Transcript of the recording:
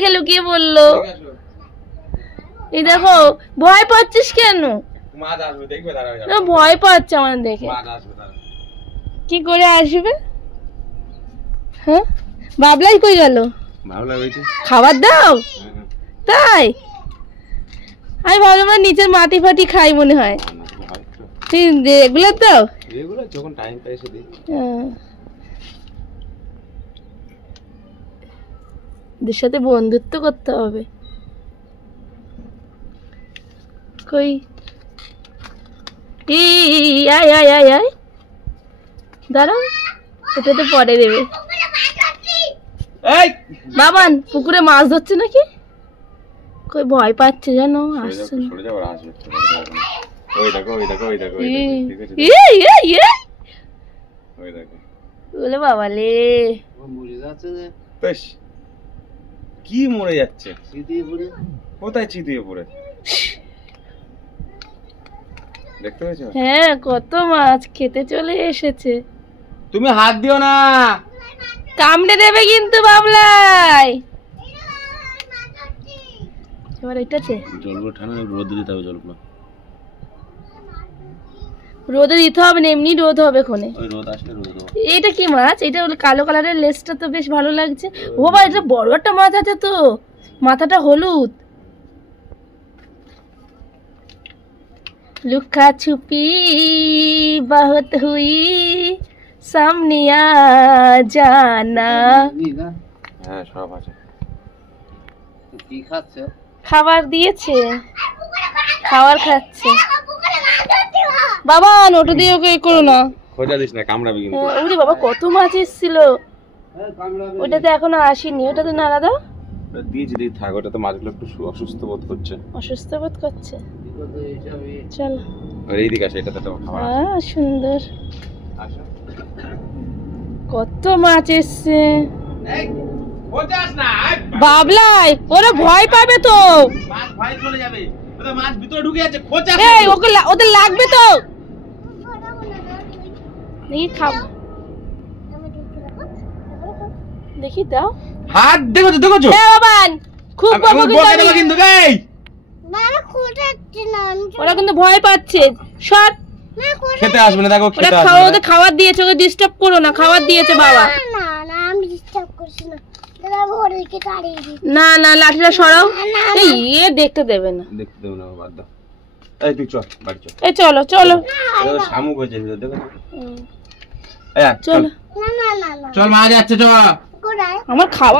থেকে লুকিয়ে বললো। এই দেখো ভয় পাচ্ছিস কেন? ভয় পাচ্ছে আমার দেখে। কি করে আসবে? হ্যাঁ বাবলাই কই গেল? খাবার দাও। তাই আমি ভাবলাম নিচের মাটি ফাটি খাই মনে হয়। তুই রেগুলার দাও? রেগুলার যখন টাইম পাই এসে দিই। এদের সাথে বন্ধুত্ব করতে হবে। কই আয় আয় আয় আয় দাঁড়াও, এটা তো পরে দেবে। বাবান পুকুরে মাছ ধরছে নাকি? কই ভয় পাচ্ছে জানো, আসছে না। বাবালে কি মরে যাচ্ছে? কোথায় চিতিয়ে পড়ে? দেখতে পেয়েছো? হ্যাঁ কত মাছ খেতে চলে এসেছে। তুমি হাত দিও না, কামড়ে দেবে কিন্তু বাবলাই। এবার এটাতে জলগুলো ঠান্ডা, রোদে দিতে হবে। জলগুলো রোদে দিতে হবে না, এমনি রোদ হবে কোনে। ওই রোদ আসলে রোদ দেবো। এটা কি মাছ? এটা হলো কালো কালারের, লেজটা তো বেশ ভালো লাগছে। ও বাবা এটা বড় একটা মাছ আছে তো, মাথাটা হলুদ। লুকা ছুপি বহুত হুই সামনে আ জানা। হ্যাঁ সব আছে। কি খাচ্ছে? খাবার দিয়েছে, খাবার খাচ্ছে। বাবা নোটো দিয়ে ওকে করো না, খোঁজা দিস না, কামড়াবে কিন্তু। ওরে বাবা কত মাছ এসেছিল। ওটাতে এখনো আসেনি, ওটাতে নাড়া দাও। দিয়েছি দিয়ে থাক, ওটা তো মাছগুলো একটু অসুস্থ বোধ করছে। অসুস্থ বোধ করছে? চলো এইদিকে আসে, এটাতে তো খাবার। সুন্দর কত মাছ এসছে। বাবলাই ওরা ভয় পাবে তো, ভয় চলে যাবে। ওটা মাছ ভিতরে ঢুকে আছে, খোঁচা। এই ওকে ওদের লাগবে তো। দেখি খাও, দেখি দাও। হাত দেখো তো, দেখো তো। এ বাবান খুব বকে দেব কিন্তু। এই না খোঁজাচ্ছি না, ওরা কিন্তু ভয় পাচ্ছে। সর, খেতে আসবে না। দেখো খেতে আসবে। ওরা ওদের খাবার দিয়েছে, ওকে ডিস্টার্ব করো না। খাবার দিয়েছে বাবা। না না আমি ডিস্টার্ব করছি না। দাদা ওদেরকে তাড়িয়ে দিই। না না লাঠিটা সরাও। এই এ দেখতে দেবে না, দেখতে দেবে না, বাদ দাও। এই তুই চল বাড়ি চল। এই চলো চলো। শামুক হয়েছে দেখো। চলো না না না চল, মা যাচ্ছে, চল। কোথায় আমার খাবার